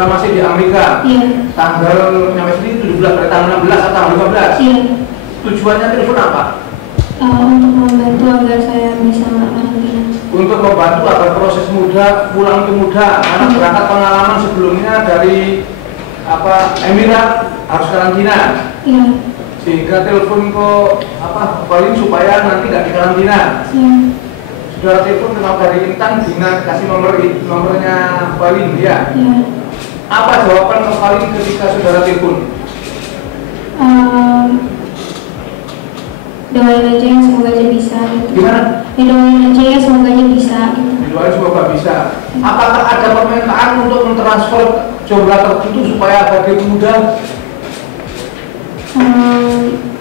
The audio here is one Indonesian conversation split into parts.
saudara masih di Amerika. Iya. Tanggal nyampe sini 17 dari tanggal 16 atau tanggal 15. Iya. Tujuannya telepon apa? Untuk membantu agar saya bisa karantina. Untuk membantu agar proses mudah pulang itu mudah, karena berangkat pengalaman sebelumnya dari Emirat harus karantina. Iya. Sehingga telepon ke paling supaya nanti nggak dikarantina. Iya. Saudara telepon kenal dari Intan, Dina kasih nomornya Paling ya. Iya. Apa jawaban ke Paling ketika saudara telepon? Doain aja ya semoga aja bisa gitu. Gimana? Ya doain aja ya semoga aja bisa gitu. Doain semoga bisa. Apakah ada permintaan untuk mentransfer jumlah tertentu supaya agar dia mudah?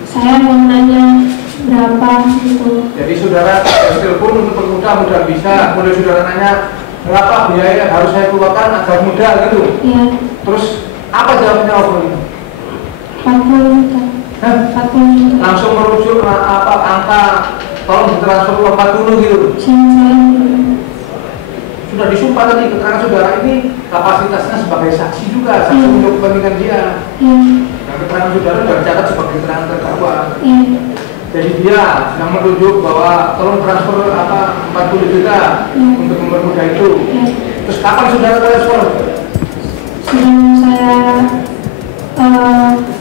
Saya mau nanya berapa gitu. Jadi saudara telepon untuk permudah mudah bisa. Kemudian saudara nanya berapa biaya yang harus saya keluarkan agar mudah gitu. Iya. Terus apa jawabnya waktu itu? 40 juta. 40 juta. Langsung merujuk angka tolong ditransfer ke 40 gitu. Saya Sudah disumpah tadi keterangan saudara ini kapasitasnya sebagai saksi juga, saksi untuk kepentingan dia. Iya. Dan keterangan saudara sudah dicatat sebagai keterangan terdakwa. Iya. Jadi dia yang merujuk bahwa tolong transfer 40 juta untuk mempermudah itu. Iya. Terus kapan saudara transfer? Sebelum saya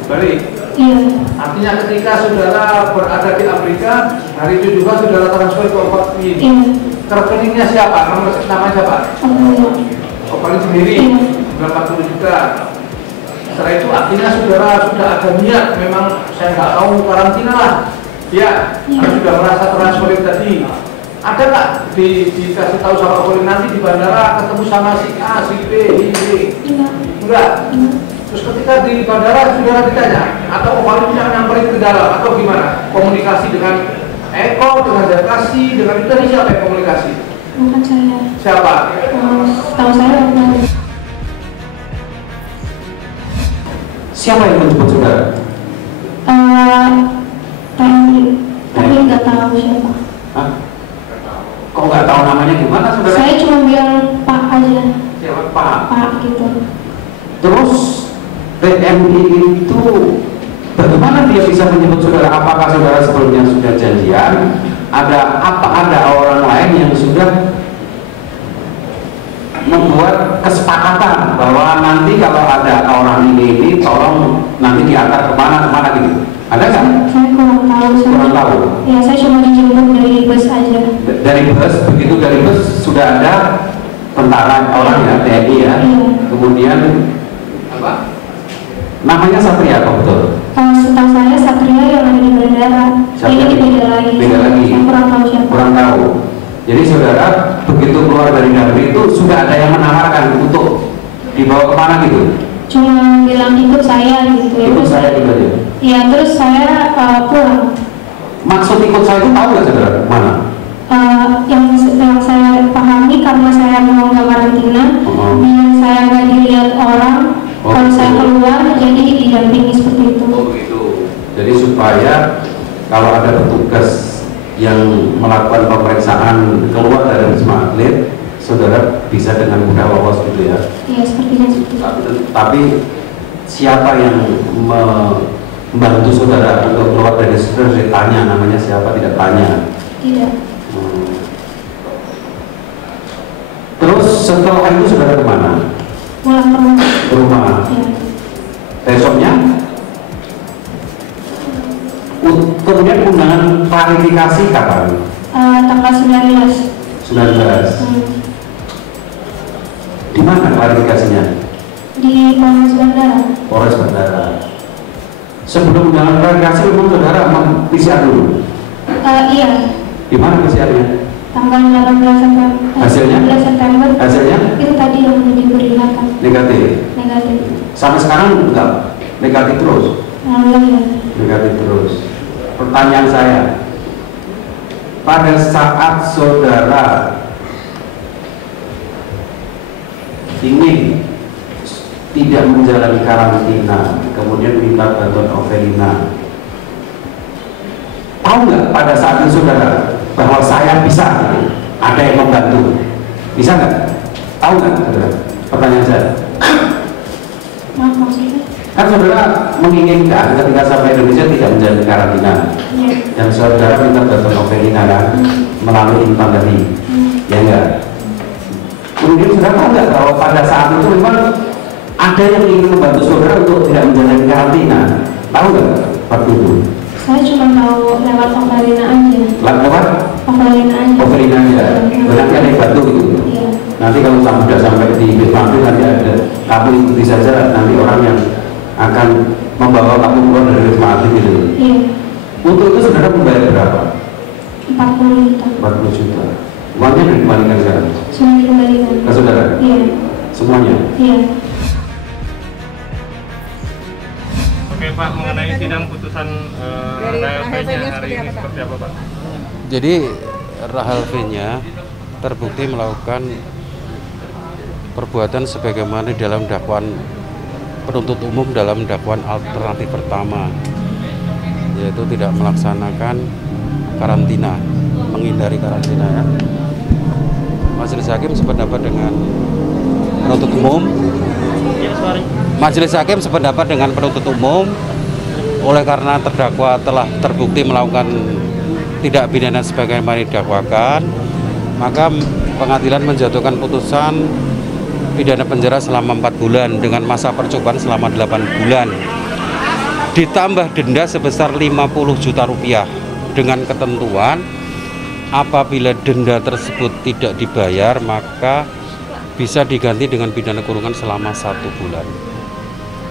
Balik. iya. Artinya ketika saudara berada di Amerika, hari itu juga saudara transfer ke Opat ini. Iya. Rekeningnya siapa? Namanya siapa? Paling sendiri. Iya. 40 juta. Setelah itu artinya saudara sudah ada niat, memang saya nggak tahu karantina lah. Ya, karena sudah merasa transfer tadi. Ada nggak dikasih tahu sama polisi nanti di bandara ketemu sama si A, si B, si C? Enggak. Terus ketika di bandara saudara ditanya atau polisinya nyamperin ke dalam atau gimana? Komunikasi dengan Eko, dengan Jakasi, dengan itu tadi siapa yang komunikasi? Bukan saya. Siapa? Tahu saya bukan. Siapa yang menjemput saudara? Tapi nggak tahu siapa. Hah? Kok nggak tahu namanya gimana saudara? Saya cuma bilang Pak aja. Siapa Pak? Pak gitu. Terus PMI itu bagaimana dia bisa menyebut saudara? Apakah saudara sebelumnya sudah janjian? Ada orang lain yang sudah membuat kesepakatan bahwa nanti kalau ada orang ini tolong nanti diantar kemana gitu? Ada nggak? Saya kurang tahu. Kurang tahu. Ya saya cuma dijemput dari bus aja. Dari bus, begitu dari bus sudah ada tentara orang ya, TNI ya. Iya. Kemudian Apa? namanya Satria kok betul? Setahu saya Satria yang ada di bandara. Satria. Ini beda lagi. Beda lagi. Saya kurang tahu siapa. Kurang tahu. Jadi saudara begitu keluar dari Damri itu sudah ada yang menawarkan untuk dibawa kemana gitu? Cuma bilang ikut saya gitu ya. Ikut saya gitu aja. Iya terus saya pulang. Maksud ikut saya itu tahu nggak saudara mana? Yang saya pahami karena saya mau nggak karantina, biar saya nggak dilihat orang. Kalau saya keluar jadi didampingi seperti itu. Oh begitu. Jadi supaya kalau ada petugas yang melakukan pemeriksaan keluar dari Wisma Atlet, saudara bisa dengan mudah lolos gitu ya. Iya sepertinya seperti itu. Tapi siapa yang membantu saudara untuk keluar dari saudara ditanya namanya siapa, tidak tanya. Tidak. Terus setelah itu saudara kemana? Pulang ke rumah. Ke rumah. Iya. Besoknya kemudian undangan klarifikasi kapan? Tanggal 19. 19. Di mana klarifikasinya? Di Polres Bandara. Polres Bandara. Sebelum undangan klarifikasi memang saudara PCR dulu? Iya. Di mana PCR-nya? Tanggal 18 September. Hasilnya? 18 September. Hasilnya? Itu tadi yang diperlihatkan. Negatif. Negatif. Sampai sekarang enggak negatif terus? Alhamdulillah. Negatif terus. Pertanyaan saya, pada saat saudara ingin tidak menjalani karantina, kemudian minta bantuan Ovelina, tahu nggak pada saat itu saudara bahwa saya bisa, ada yang membantu, bisa nggak? Tahu nggak saudara? Pertanyaan saya. Kan saudara menginginkan ketika sampai Indonesia tidak menjalani karantina. Dan saudara minta Dr. Novelina kan melalui intan tadi, ya enggak? Kemudian saudara tahu nggak bahwa pada saat itu memang ada yang ingin membantu saudara untuk tidak menjalani karantina? Tahu nggak waktu itu? Saya cuma tahu lewat Novelina aja. Lewat? Novelina aja. Novelina aja. Berarti ada yang bantu gitu. Iya. Nanti kalau sudah sampai di Wisma Atlet nanti ada, kamu ikuti saja nanti orang yang akan membawa kamu keluar dari Wisma Atlet gitu. Iya. Untuk itu saudara membayar berapa? 40 juta. 40 juta. Uangnya dikembalikan sekarang? Sudah dikembalikan. Ke saudara? Iya. Semuanya? Iya. Oke Pak, mengenai sidang putusan Rahel V-nya hari ini seperti apa Pak? Jadi Rahel V-nya terbukti melakukan perbuatan sebagaimana dalam dakwaan penuntut umum dalam dakwaan alternatif pertama, yaitu tidak melaksanakan karantina, menghindari karantina ya. Majelis Hakim sependapat dengan penuntut umum. Majelis Hakim sependapat dengan penuntut umum, oleh karena terdakwa telah terbukti melakukan tindak pidana sebagaimana didakwakan, maka pengadilan menjatuhkan putusan pidana penjara selama 4 bulan dengan masa percobaan selama 8 bulan. Ditambah denda sebesar 50 juta rupiah dengan ketentuan apabila denda tersebut tidak dibayar maka bisa diganti dengan pidana kurungan selama 1 bulan.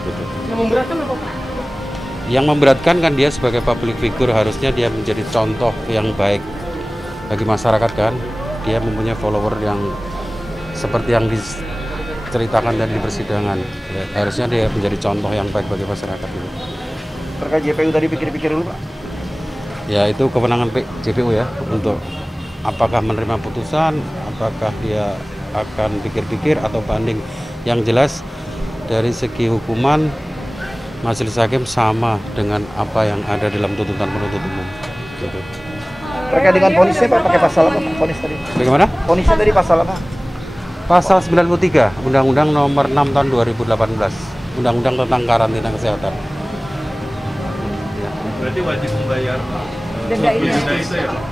Gitu. Yang memberatkan apa Pak? Yang memberatkan kan dia sebagai public figure harusnya dia menjadi contoh yang baik bagi masyarakat kan. Dia mempunyai follower yang seperti yang diceritakan tadi di persidangan. Ya, harusnya dia menjadi contoh yang baik bagi masyarakat itu. Terkait JPU tadi pikir-pikir dulu Pak? Ya itu kewenangan JPU ya untuk apakah menerima putusan, apakah dia akan pikir-pikir atau banding. Yang jelas dari segi hukuman Majelis Hakim sama dengan apa yang ada dalam tuntutan penuntut umum. Gitu. Terkait dengan vonisnya Pak, pakai pasal apa Pak? Vonis tadi? Bagaimana? Vonisnya tadi pasal apa? Pasal 93 Undang-Undang Nomor 6 Tahun 2018, Undang-Undang tentang karantina kesehatan. Berarti wajib membayar denda itu ya Pak?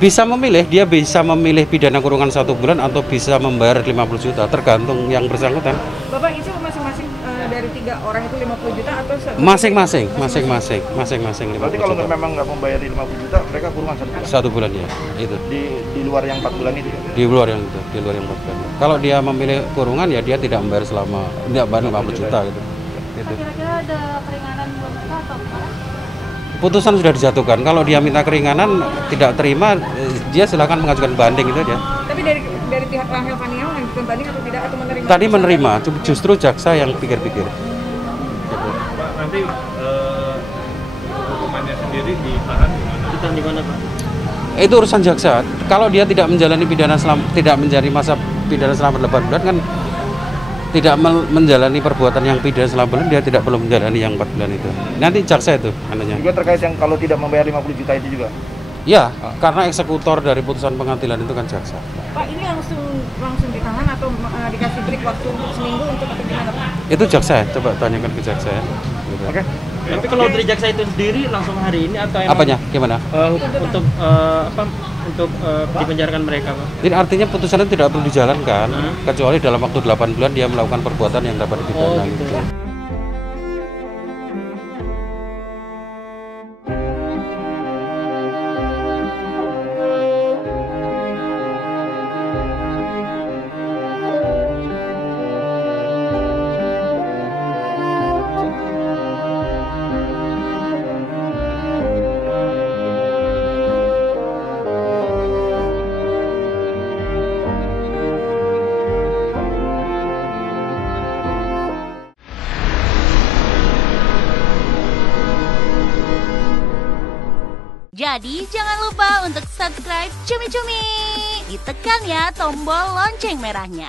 Bisa memilih, dia bisa memilih pidana kurungan 1 bulan atau bisa membayar 50 juta, tergantung yang bersangkutan. Bapak itu masing-masing dari 3 orang itu 50 juta atau Masing-masing 50 Berarti kalau juta. memang nggak membayar 50 juta, mereka kurungan 1 bulan? 1 bulan ya, itu. Di luar yang 4 bulan itu? Di luar yang itu, di luar yang 4 bulan. Kalau dia memilih kurungan ya dia tidak membayar selama, tidak bayar 50 juta gitu. Gitu. Kira-kira ada keringanan buat Bapak atau enggak? Putusan sudah dijatuhkan. Kalau dia minta keringanan tidak terima, dia silakan mengajukan banding itu aja. Tapi dari pihak Rahel Fania mengajukan banding atau tidak atau menerima? Tadi menerima, justru jaksa yang pikir-pikir. Pak, nanti hukumannya sendiri ditahan di mana Pak? Itu urusan jaksa. Kalau dia tidak menjalani pidana tidak menjadi masa pidana selama 8 bulan kan tidak menjalani perbuatan yang pidana selama bulan, dia tidak perlu menjalani yang 4 bulan itu. Nanti jaksa itu anaknya. Juga terkait yang kalau tidak membayar 50 juta itu juga? Ya, karena eksekutor dari putusan pengadilan itu kan jaksa. Pak, ini langsung ditahan atau dikasih break waktu seminggu untuk atau gimana Pak? Itu jaksa ya, coba tanyakan ke jaksa ya. Gitu. Oke. Tapi kalau dari jaksa itu sendiri langsung hari ini atau emang Apanya? Gimana? untuk dipenjarakan mereka Pak? Jadi artinya putusan itu tidak perlu dijalankan, kecuali dalam waktu 8 bulan dia melakukan perbuatan yang dapat dipidana. gitu. Gitu. Jadi jangan lupa untuk subscribe Cumi Cumi. Ditekan ya tombol lonceng merahnya.